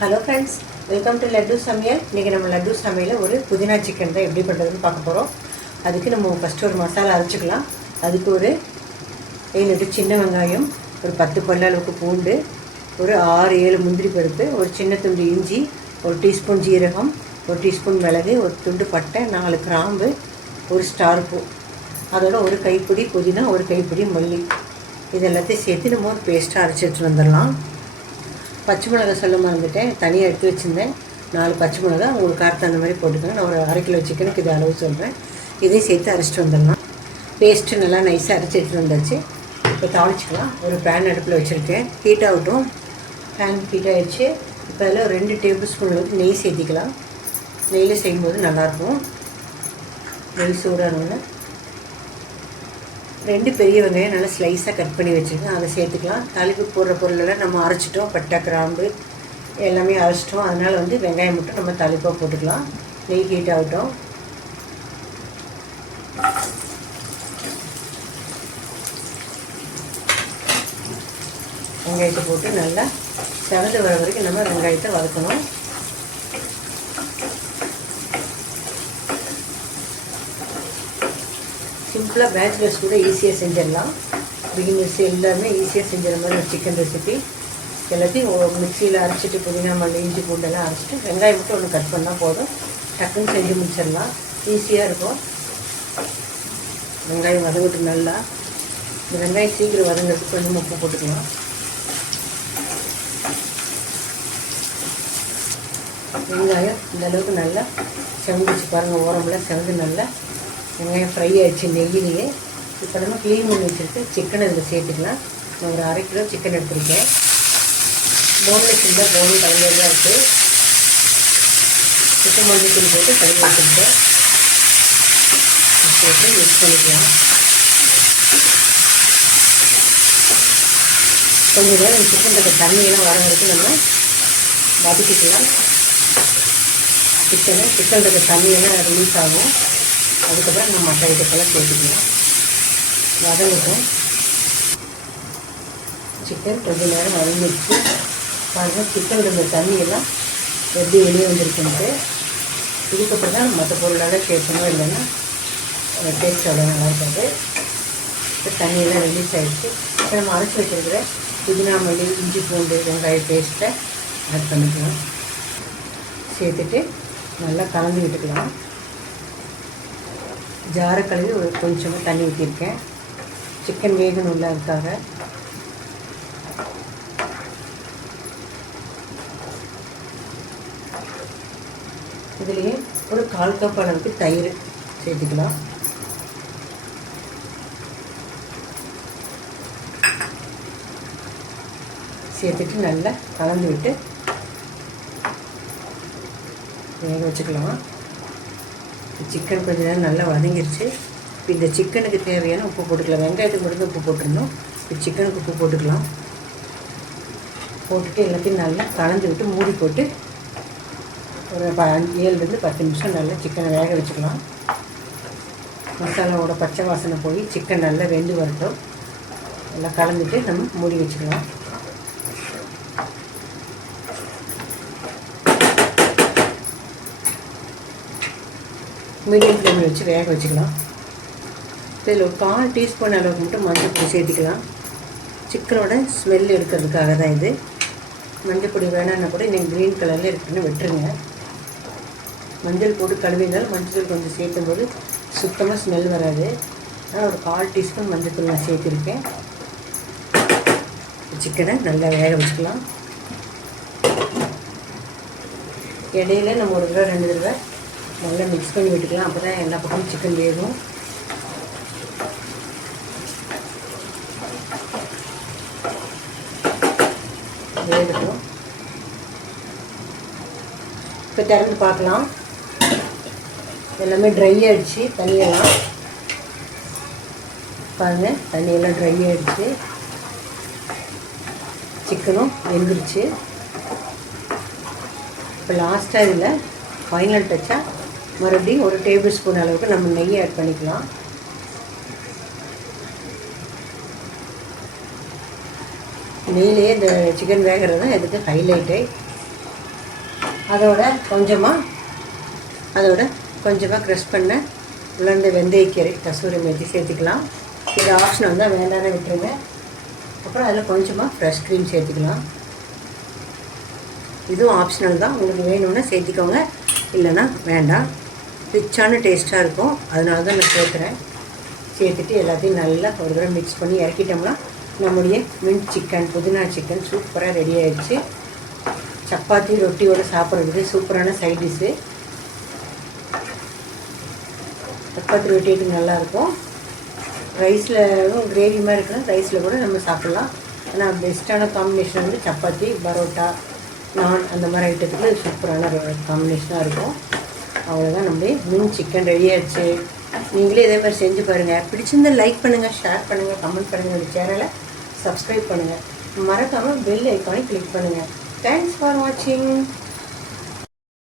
Hello friends, welcome to laddu சமையல். இன்றைக்கி நம்ம லட்டு சமையலில் ஒரு புதினா சிக்கன் தான் எப்படி பண்ணுறதுன்னு பார்க்க போகிறோம். அதுக்கு நம்ம ஃபஸ்ட்டு ஒரு மசாலா அரைச்சிக்கலாம். அதுக்கு ஒரு 7-8 சின்ன வெங்காயம், ஒரு 10 பல்லு அளவுக்கு பூண்டு, ஒரு 6-7 முந்திரி பருப்பு, ஒரு சின்ன துண்டு இஞ்சி, ஒரு டீஸ்பூன் ஜீரகம், ஒரு டீஸ்பூன் மிளகு, ஒரு துண்டு பட்டை, 4 கிராம்பு, ஒரு ஸ்டார் பூ, அதோட ஒரு கைப்பிடி புதினா, ஒரு கைப்பிடி மல்லி, இது எல்லாத்தையும் சேர்த்து நம்ம ஒரு பேஸ்ட்டாக அரைச்சி எடுத்துகிட்டு வந்துடலாம். பச்சை மிளகாய் சொல்ல மறந்துட்டேன், தனியாக எடுத்து வச்சுருந்தேன். 4 பச்சை மிளகாய் உங்களுக்கு காரத்து அந்த மாதிரி போட்டுக்கோங்க. நான் ஒரு 1/2 கிலோ சிக்கனுக்கு இது அளவு சொல்கிறேன். இதையும் சேர்த்து அரைச்சிட்டு வந்துடலாம். பேஸ்ட்டு நல்லா நைஸாக அரைச்சி எடுத்துகிட்டு வந்தாச்சு. இப்போ தாளிச்சிக்கலாம். ஒரு பேன் அடுப்பில் வச்சுருக்கேன், ஹீட் ஆகட்டும். பேன் ஹீட் ஆகிடுச்சு. இப்போ அதில் ஒரு 2 டேபிள் ஸ்பூன் அளவுக்கு நெய் சேர்த்திக்கலாம். நெய்யில் செய்யும்போது நல்லாயிருக்கும். நெய் சூடானோன்னு 2 பெரிய வெங்காயம் நல்லா ஸ்லைஸாக கட் பண்ணி வச்சுருக்கேன், அதை சேர்த்துக்கலாம். தாளிப்பு போடுற பொருளெல்லாம் நம்ம அரைச்சிட்டோம், பட்டை கிராம்பு எல்லாமே அரைச்சிட்டோம். அதனால் வெங்காயம் மட்டும் நம்ம தாளிப்பாக போட்டுக்கலாம். நெய் ஹீட் ஆகட்டும். வெங்காயத்தை போட்டு நல்லா செவந்து வர வரைக்கும் நம்ம வெங்காயத்தை வதக்கணும். சிம்பிளாக பேச்சுலர்ஸ் கூட ஈஸியாக செஞ்சிடலாம். பிகினர்ஸ் எல்லாருமே ஈஸியாக செஞ்சிட மாதிரி ஒரு சிக்கன் ரெசிபி. எல்லாத்தையும் மிக்சியில் அரைச்சிட்டு புதினா மல்லி இஞ்சி பூண்டெல்லாம் அரைச்சிட்டு வெங்காயம் மட்டும் ஒன்று கட் பண்ணால் போதும். டக்குன்னு செஞ்சு முடிச்சிடலாம். ஈஸியாக இருக்கும். வெங்காயம் வதங்கிட்டு நல்லா. இந்த வெங்காயம் சீக்கிரம் வதங்கிறதுக்கு கொஞ்சம் உப்பு போட்டுக்கலாம். வெங்காயம் இந்த அளவுக்கு நல்லா செவந்துச்சு பாருங்கள். ஓரமெல்லாம் செவந்து நல்லா வெங்காயம் ஃப்ரை ஆகிடுச்சு நெய்யிலேயே. இப்போ நம்ம க்ளீன் பண்ணி வச்சுருக்கு சிக்கன் இதில் சேர்த்துக்கலாம். நான் ஒரு 1/2 கிலோ சிக்கன் எடுத்துருக்கேன். போன்லெஸ் இருந்தால் போனும் கலந்ததாக இருக்குது. சிக்கன் மஞ்சள் தூள் போட்டு கழுவி வச்சுருக்கேன். போட்டு மிக்ஸ் பண்ணிக்கலாம். கொஞ்சம் நேரம் சிக்கன் இருக்க தண்ணியெல்லாம் வர வரைக்கும் நம்ம வதக்கிக்கலாம். சிக்கன் இருக்க தண்ணியெல்லாம் ரிலீஸ் ஆகும். அதுக்கப்புறம் நம்ம மற்ற ஐட்டத்தெல்லாம் சேர்த்துக்கலாம். வதங்கட்டும். சிக்கன் கொஞ்சம் நேரம் வதங்கிடுச்சு பாருங்கள். சிக்கன் இருந்த தண்ணியெல்லாம் எப்படி வெளியே வந்துருக்குன்ட்டு. இதுக்கப்புறம் தான் மற்ற பொருளெல்லாம் சேர்க்கணும், இல்லைன்னா டேஸ்ட் அவ்வளோ நல்லா இருக்காது. இப்போ தண்ணியெல்லாம் ரிலீஸ் ஆகிடுச்சு. இப்போ நம்ம அரைச்சி வச்சுருக்கிற புதினா மல்லி இஞ்சி பூண்டு வெங்காய பேஸ்ட்டை ஆட் பண்ணிக்கலாம். சேர்த்துட்டு நல்லா கலந்து விட்டுக்கலாம். ஜாரை கழுவி ஒரு கொஞ்சமாக தண்ணி ஊற்றிருக்கேன், சிக்கன் வேகணும்ல அதுக்காக. இதுலேயே ஒரு 1/4 கப் அளவுக்கு தயிர் சேர்த்துக்கலாம். சேர்த்துட்டு நல்லா கலந்து விட்டு வேக வச்சுக்கலாம். சிக்கன் கொஞ்சம் நேரம் நல்லா வதங்கிருச்சு. இப்போ இந்த சிக்கனுக்கு தேவையான உப்பு போட்டுக்கலாம். வெங்காயத்துக்கு மட்டும் உப்பு போட்டுருந்தோம். இப்போ சிக்கனுக்கு உப்பு போட்டுக்கலாம். போட்டுட்டு எல்லாத்தையும் நல்லா கலந்து விட்டு மூடி போட்டு ஒரு 7-10 நிமிஷம் நல்லா சிக்கனை வேக வச்சுக்கலாம். மசாலாவோட பச்சை வாசனை போய் சிக்கன் நல்லா வெந்து வரட்டும். நல்லா கலந்துட்டு நம்ம மூடி வச்சுக்கலாம். மீடியம் ஃப்ளேமில் வச்சு வேக வச்சுக்கலாம். இதில் ஒரு 1/4 டீஸ்பூன் அளவுக்கு மட்டும் மஞ்சள் பொடி சேர்த்துக்கலாம். சிக்கனோட ஸ்மெல் எடுக்கிறதுக்காக தான் இது. மஞ்சள் பொடி வேணான்னா கூட நீங்கள் க்ரீன் கலரில் இருக்குன்னு விட்டுருங்க. மஞ்சள் போட்டு கழுவினாலும் மஞ்சள் கொஞ்சம் சேர்க்கும் போது சுத்தமாக ஸ்மெல் வராது. ஆனால் ஒரு 1/4 டீஸ்பூன் மஞ்சள் தூள் நான் சேர்த்துருக்கேன். சிக்கனை நல்லா வேக வச்சுக்கலாம். இடையில நம்ம ஒரு தடவை 2 தடவை நல்லா மிக்ஸ் பண்ணி விட்டுக்கலாம். அப்போ தான் எல்லா பக்கமும் சிக்கன் வேகும். வேகட்டும். இப்போ திறந்து பார்க்கலாம். எல்லாமே ட்ரை ஆகிடுச்சு தண்ணியெல்லாம். பாருங்கள், தண்ணியெல்லாம் ட்ரை ஆகிடுச்சு. சிக்கனும் வெந்துருச்சு. இப்போ லாஸ்ட்டாக இதில் ஃபைனல் டச்சாக மறுபடியும் ஒரு டேபிள் ஸ்பூன் அளவுக்கு நம்ம நெய் ஆட் பண்ணிக்கலாம். நெய்லேயே இந்த சிக்கன் வேகிறது தான் இதுக்கு ஹைலைட்டே. அதோட கொஞ்சமாக க்ரஷ் பண்ண உலர்ந்த வெந்தயக்கீரை கசூரி மேத்தி சேர்த்துக்கலாம். இது ஆப்ஷனல் தான், வேண்டாம்னு விட்டுருங்க. அப்புறம் அதில் கொஞ்சமாக ஃப்ரெஷ் க்ரீம் சேர்த்துக்கலாம். இதுவும் ஆப்ஷனல் தான், உங்களுக்கு வேணும்னா சேர்த்திக்கோங்க, இல்லைன்னா வேண்டாம். ரிச்சான டேஸ்ட்டாக இருக்கும், அதனால தான் நான் சேர்த்துறேன். சேர்த்துட்டு எல்லாத்தையும் நல்லா ஒரு தடவை மிக்ஸ் பண்ணி இறக்கிட்டோம்னா நம்முடைய மின்ட் சிக்கன், புதினா சிக்கன் சூப்பராக ரெடி ஆகிடுச்சு. சப்பாத்தி ரொட்டியோடு சாப்பிட்றதுக்கு சூப்பரான சைட் டிஷ்ஷு. சப்பாத்தி ரொட்டிட்டு நல்லாயிருக்கும். ரைஸில் கிரேவி மாதிரி இருக்குன்னா ரைஸில் கூட நம்ம சாப்பிட்லாம். ஆனால் பெஸ்ட்டான காம்பினேஷன் வந்து சப்பாத்தி, பரோட்டா, நான் அந்த மாதிரி ஐட்டத்துக்கு சூப்பரான காம்பினேஷனாக இருக்கும். அவ்வளோதான், நம்ம மின்ட் சிக்கன் ரெடி ஆகிடுச்சு. நீங்களே இதே மாதிரி செஞ்சு பாருங்கள். பிடிச்சிருந்தா லைக் பண்ணுங்கள், ஷேர் பண்ணுங்கள், கமெண்ட் பண்ணுங்கள், இந்த சேனலை சப்ஸ்கிரைப் பண்ணுங்கள். மறக்காமல் பெல் ஐக்கானை கிளிக் பண்ணுங்கள். தேங்க்ஸ் ஃபார் வாட்சிங்.